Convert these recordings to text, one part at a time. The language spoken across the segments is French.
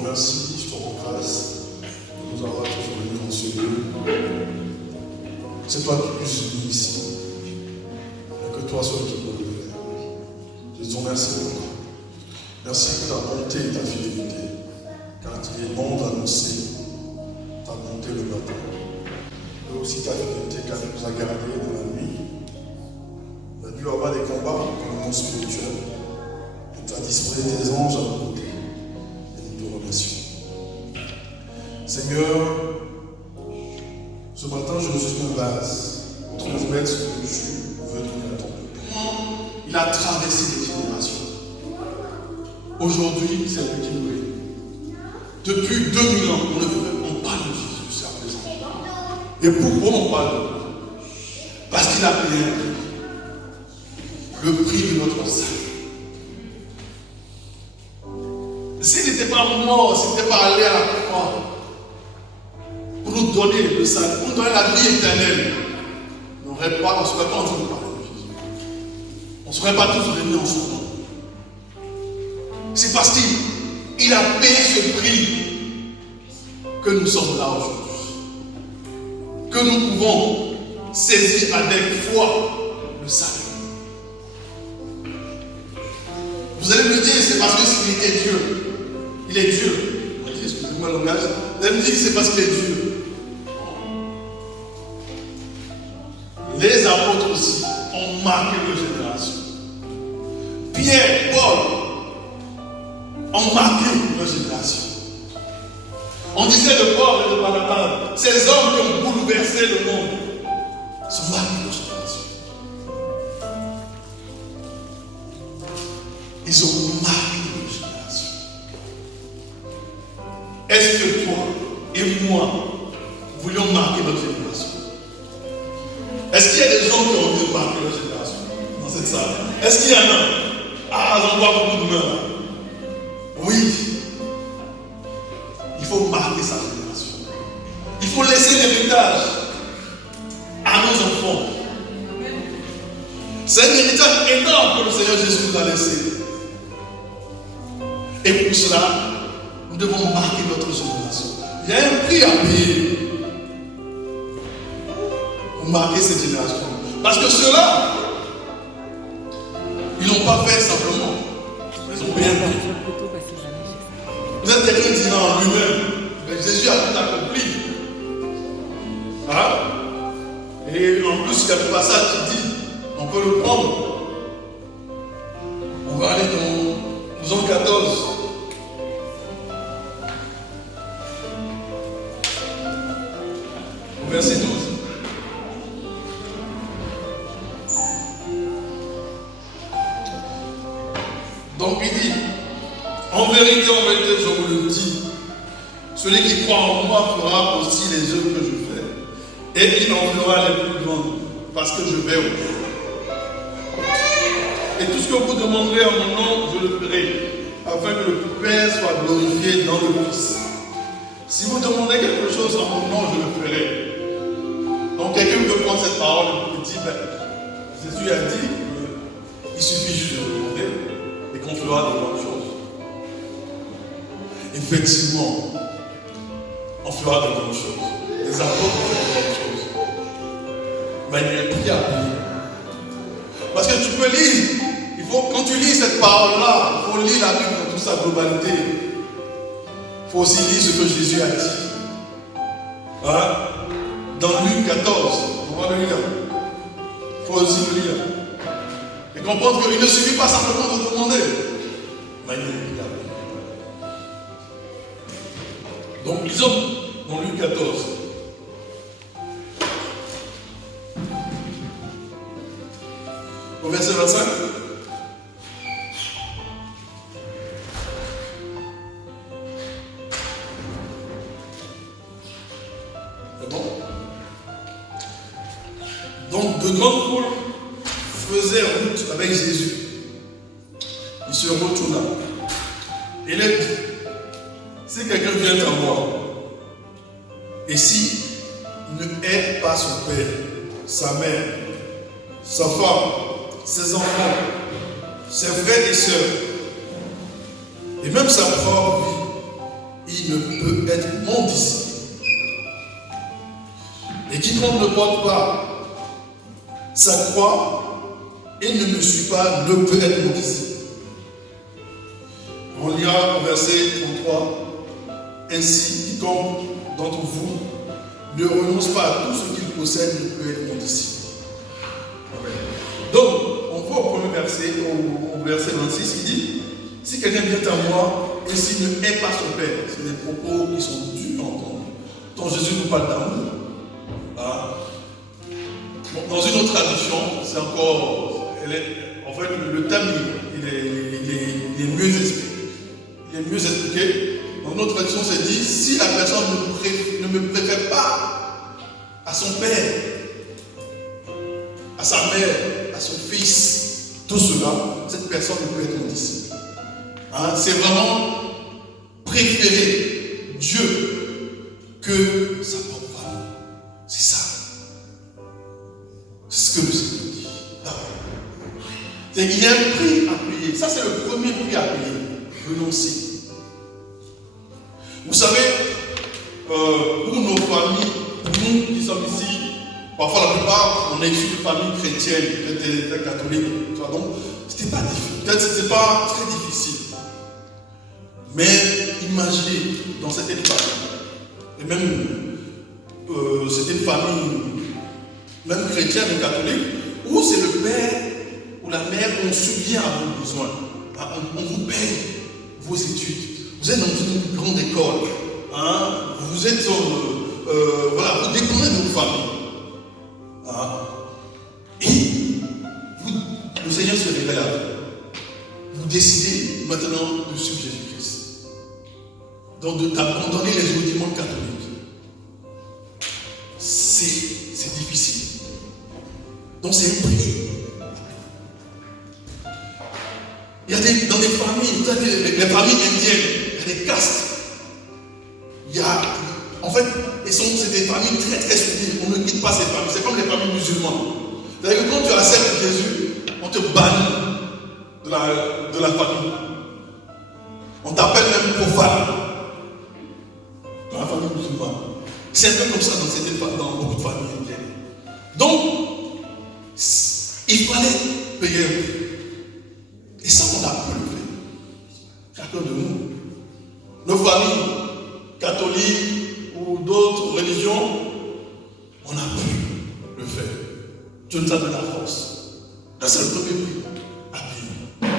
remercie, je te rends grâce de nous avoir toujours venus dans ce lieu. C'est toi qui nous unis ici. Et que toi seul qui peux le faire. Je te remercie beaucoup. Merci pour ta bonté et ta fidélité. Car il est bon d'annoncer ta bonté le matin. Et aussi ta fidélité car tu nous as gardés dans la nuit. On a dû avoir des combats dans le monde spirituel. Et tu as disposé tes anges à nos côtés. Et nous te remercions. Seigneur, ce matin je suis un vase pour transmettre ce que tu veux donner à ton peuple. Il a traversé les générations. Aujourd'hui, c'est lui qui nous est. Depuis 2000 ans, on parle de Jésus jusqu'à présent. Et pourquoi on parle de lui? Parce qu'il a payé un prix. Le prix de notre salut. S'il n'était pas mort, s'il n'était pas allé à la croix pour nous donner le salut, pour nous donner la vie éternelle, on ne serait pas en train de parler de Jésus. On ne serait pas tous réunis en son nom. C'est parce qu'il a payé ce prix que nous sommes là aujourd'hui. Que nous pouvons saisir avec foi le salut. Vous allez me dire, c'est parce qu'il est Dieu. Il est Dieu. Excusez-moi le langage. Vous allez me dire, c'est parce qu'il est Dieu. Les apôtres aussi ont marqué leur génération. Pierre, Paul ont marqué leur génération. On disait de Paul et de Barnabas, ces hommes qui ont bouleversé le monde sont marqués leur génération. Ils ont marqué leur génération. Est-ce que toi et moi voulions marquer notre génération? Est-ce qu'il y a des gens qui ont envie de marquer leur génération dans cette salle? Est-ce qu'il y en a? Ah, j'en vois beaucoup de mains. Oui. Il faut marquer sa génération. Il faut laisser l'héritage à nos enfants. C'est un héritage énorme que le Seigneur Jésus nous a laissé. Et pour cela, nous devons marquer notre génération. Il y a un prix à payer pour marquer cette génération. Parce que ceux-là, ils n'ont pas fait simplement. Ils ont payé un prix. Vous êtes quelqu'un disant en lui-même, mais Jésus a tout accompli. Hein? Et en plus, il y a le passage qui dit, on peut le prendre. On va aller dans Jean 14. Verset 12. Donc il dit, en vérité, je vous le dis, celui qui croit en moi fera aussi les œuvres que je fais, et il en fera les plus grandes, parce que je vais au Père. Et tout ce que vous demanderez en mon nom, je le ferai, afin que le Père soit glorifié dans le Fils. Si vous demandez quelque chose en mon nom, je le ferai. Donc quelqu'un peut prendre cette parole et dire, Jésus a dit qu'il suffit juste de demander et qu'on fera de bonnes choses. Effectivement, on fera de bonnes choses. Les apôtres ont fait de bonnes choses. Mais il y a un prix à payer. Parce que tu peux lire, quand tu lis cette parole-là, il faut lire la Bible dans toute sa globalité. Il faut aussi lire ce que Jésus a dit. Hein? Dans Luc 14, on va le lire. Il faut aussi le lire. Et comprendre qu'il ne suffit pas simplement de demander. Mais il y a un prix à payer. Donc lisons dans Luc 14. Au verset 25. C'est bon? Donc de grandes foules faisaient route avec Jésus. Il se retourna. Et il a dit, si quelqu'un vient à moi, et si il ne hait pas son père, sa mère, sa femme, ses enfants, ses frères et sœurs, et même sa propre vie, ne peut être mon disciple. Et quiconque ne porte pas sa croix et ne me suit pas ne peut être mon disciple. On lira au verset 33. Ainsi, quiconque d'entre vous ne renonce pas à tout ce qu'il possède ne peut être mon disciple. Donc, on voit au premier verset, au verset 26, il dit, si quelqu'un vient à moi et s'il ne hait pas son père, c'est des propos qui sont durs à entendre. Donc Jésus nous parle d'amour. Ah. Bon, dans une autre tradition, c'est encore, en fait, le thème, il est mieux expliqué. Il est mieux expliqué. Dans notre tradition, c'est dit, si la personne ne me préfère pas à son père, à sa mère, à son fils, tout cela, cette personne ne peut être mon disciple. Hein, c'est vraiment préférer Dieu que sa propre famille. C'est ça. C'est ce que le Seigneur dit. C'est qu'il y a un prix à payer. Ça, c'est le premier prix à payer. Renoncer. Vous savez, pour nos familles, pour nous qui sommes ici, parfois la plupart, on est issus de familles chrétiennes, peut-être catholiques, donc c'était pas difficile. Peut-être c'était pas très difficile. Mais imaginez dans cette famille, et même c'était une famille, même chrétienne ou catholique, où c'est le père ou la mère, on subvient à vos besoins. On vous paye vos études. Vous êtes dans une grande école. Hein? Vous êtes voilà, vous dépendez de vos familles. Hein? Et le Seigneur se révèle à vous. Vous décidez maintenant de suivre Jésus-Christ. Donc d'abandonner les rudiments catholiques. C'est difficile. Donc c'est un prix. Il y a dans des familles, vous savez, les familles indiennes, il y a des castes. En fait, c'est des familles très très soudées. On ne quitte pas ces familles. C'est comme les familles musulmanes. C'est-à-dire que quand tu acceptes Jésus, on te bannit de la famille. On t'appelle même profane dans la famille musulmane. C'est un peu comme ça dans beaucoup de familles indiennes. Donc, il fallait payer un prix. Et ça, on a pu le faire. Chacun de nous. Nos familles catholiques ou d'autres religions, on a pu le faire. Dieu nous a donné la force. Là, c'est le premier prix à payer.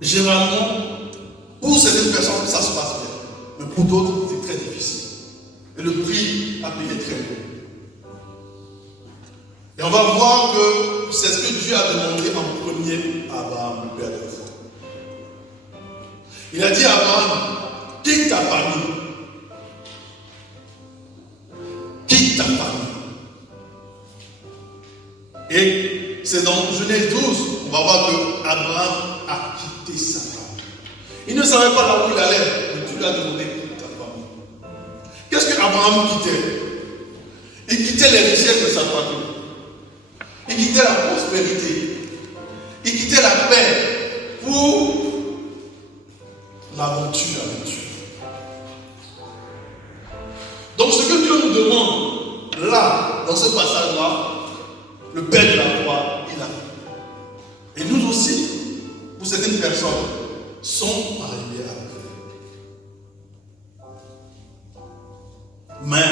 Généralement, pour certaines personnes, ça se passe bien. Mais pour d'autres, c'est très difficile. Et le prix à payer est très haut. Et on va voir que c'est ce que Dieu a demandé en premier à Abraham, le père de la foi. Il a dit à Abraham, quitte ta famille. Quitte ta famille. Et c'est dans Genèse 12, on va voir que Abraham a quitté sa famille. Il ne savait pas là où il allait, mais Dieu lui a demandé quitte ta famille. Qu'est-ce que Abraham quittait? Il quittait les richesses de sa famille. Il quittait la prospérité. Il quittait la paix pour l'aventure avec Dieu. Donc ce que Dieu nous demande, là, dans ce passage-là, le Père de la foi, il a fait. Et nous aussi, pour certaines personnes, sont arrivés à le faire. Mais,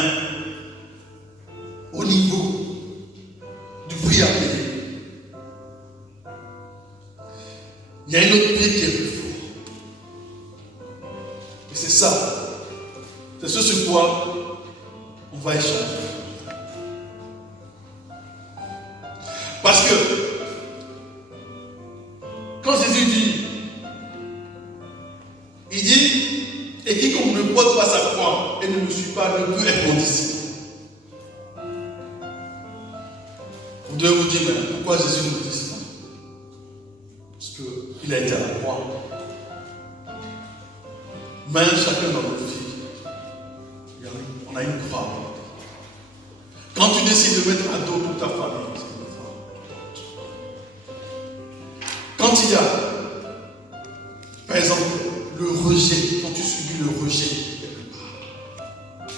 au niveau du prix à payer, il y a une autre prix qui est plus fort. Et c'est ça. C'est ce sur quoi on va échanger. Parce que quand Jésus dit, il dit, et quiconque ne porte pas sa croix et ne me suit pas ne peut être mon disciple. Vous devez vous dire, mais pourquoi Jésus nous dit ça? Parce qu'il a été à la croix. Mais chacun dans notre vie, on a une croix. Quand tu décides de mettre à dos toute ta famille, c'est une croix. Quand il y a, par exemple, le rejet, quand tu subis le rejet quelque part,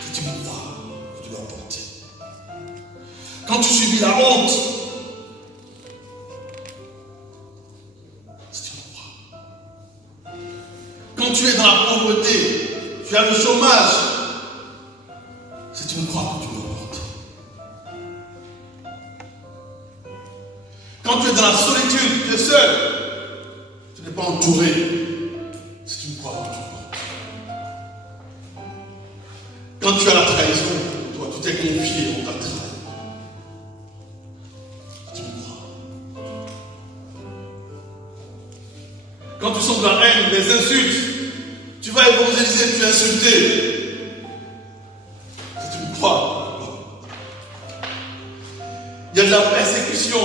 c'est une croix que tu dois porter. Quand tu subis la honte, c'est une croix. Quand tu es dans la pauvreté, tu as le chômage, c'est une croix que tu dois porter. Quand tu es dans la solitude, tu es seul, tu n'es pas entouré, c'est une croix que tu portes. Quand tu as la trahison, toi, tu t'es confié, on t'a trahi. C'est une croix. Quand tu sens de la haine, des insultes, tu vas évangéliser, tu es insulté. C'est une croix. Il y a de la persécution.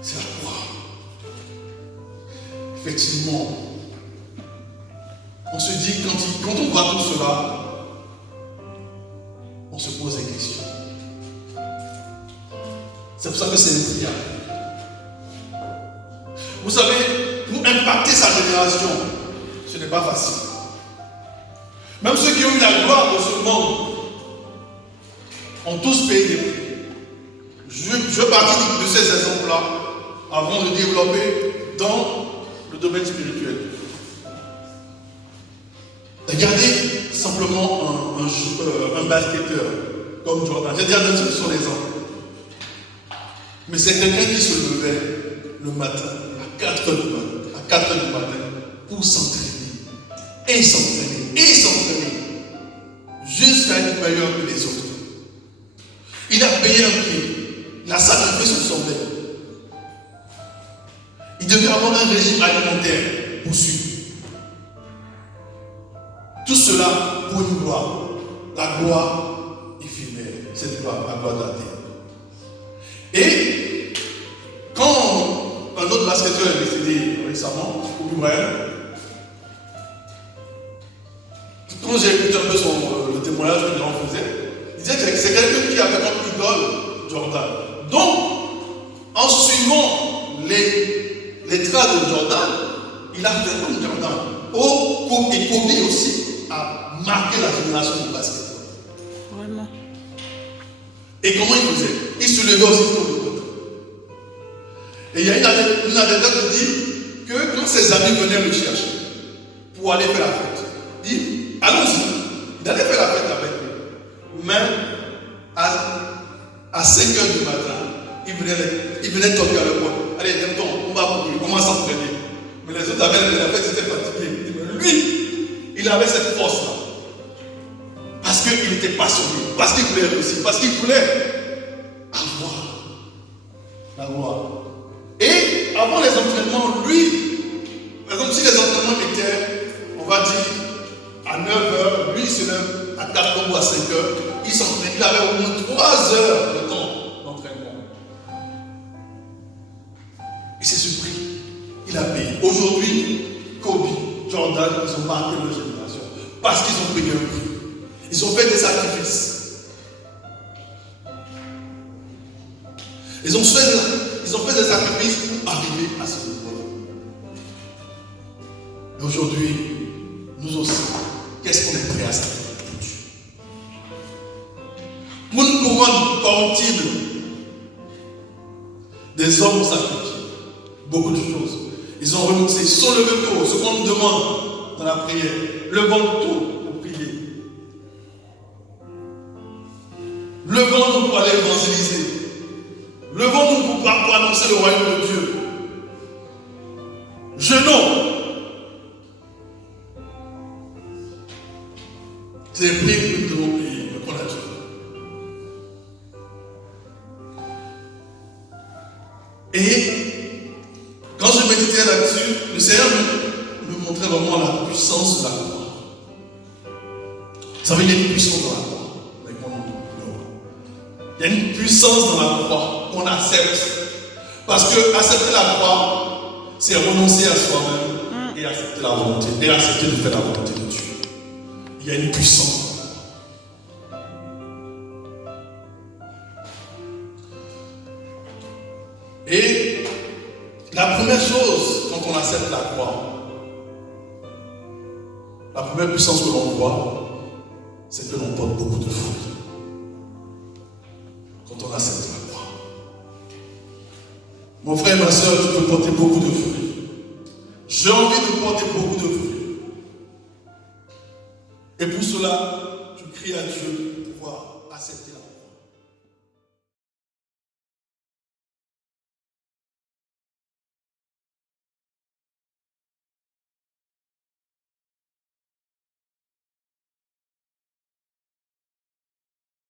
C'est la croix. Effectivement, on se dit, quand on voit tout cela, on se pose des questions. C'est pour ça que c'est une prière. Vous savez, pour impacter sa génération, ce n'est pas facile. Même ceux qui ont eu la gloire de ce monde ont tous payé des prix. Je partis de ces exemples-là avant de développer dans le domaine spirituel. Regardez simplement un basketteur comme Jordan. J'ai dit à ce sont les hommes. Mais c'est quelqu'un qui se levait le matin, à 4 heures du matin, pour s'entraîner. Et s'entraîner, et s'entraîner. Jusqu'à être meilleur que les autres. Il a payé un prix. Il a sacrifié son sommeil. Il devait avoir un régime alimentaire pour suivre. Tout cela pour une gloire. La gloire éphémère. Cette gloire, la gloire de la terre. Et quand un autre basketteur est décédé récemment, Kobe Bryant, quand j'ai écouté un peu le témoignage qu'il en faisait, il disait que c'est quelqu'un qui avait comme idole Jordan. Donc, en suivant les traces de Jordan, il a fait comme Jordan. Et Kobe aussi a marqué la génération du basket. Vraiment. Et comment il faisait? Il se levait aussi pour le côté. Et il y a une anecdote qui dit que quand ses amis venaient le chercher pour aller faire la fête, il dit allons-y. Il allait faire la fête avec eux. Mais à 5 heures du matin, il venait toquer à leur porte. Allez, viens-toi, on va courir, on va s'entraîner. Mais les autres avaient la fête, c'était fatigué. Mais lui, il avait cette force-là. Parce qu'il était passionné, parce qu'il voulait réussir, parce qu'il voulait avoir. Et avant les entraînements, lui, par exemple, si les entraînements étaient, on va dire, à 9h, lui il se lève à 4h ou à 5h, il s'entraîne, il avait au moins 3 heures de temps d'entraînement. Et c'est ce prix, il a payé. Aujourd'hui, Kobe, Jordan, ils ont marqué leur génération parce qu'ils ont payé un prix. Ils ont fait des sacrifices. Ils ont fait des sacrifices pour arriver à ce niveau-là. Et aujourd'hui, nous aussi, qu'est-ce qu'on est prêt à sacrifier pour Dieu? Pour une couronne corruptible, des hommes ont sacrifié beaucoup de choses. Ils ont renoncé, ils sont levés tôt, ce qu'on nous demande dans la prière, levons tôt pour prier. Levons-nous pour aller évangéliser. Levons-nous pour annoncer le royaume de Dieu. Jeûnons. C'est les prix que nous devons payer pour la Dieu. Et quand je méditais là-dessus, le Seigneur me montrait vraiment la puissance de la croix. Vous savez, il y a une puissance dans la croix. Il y a une puissance dans la croix qu'on accepte. Parce que accepter la croix, c'est renoncer à soi-même et accepter la volonté. Et accepter de faire la volonté de Dieu. Il y a une puissance. Et la première chose quand on accepte la croix, la première puissance que l'on voit, c'est que l'on porte beaucoup de fruits. Quand on accepte la croix. Mon frère et ma soeur, tu peux porter beaucoup de fruits. J'ai envie de porter beaucoup de fruits. Et pour cela, tu cries à Dieu.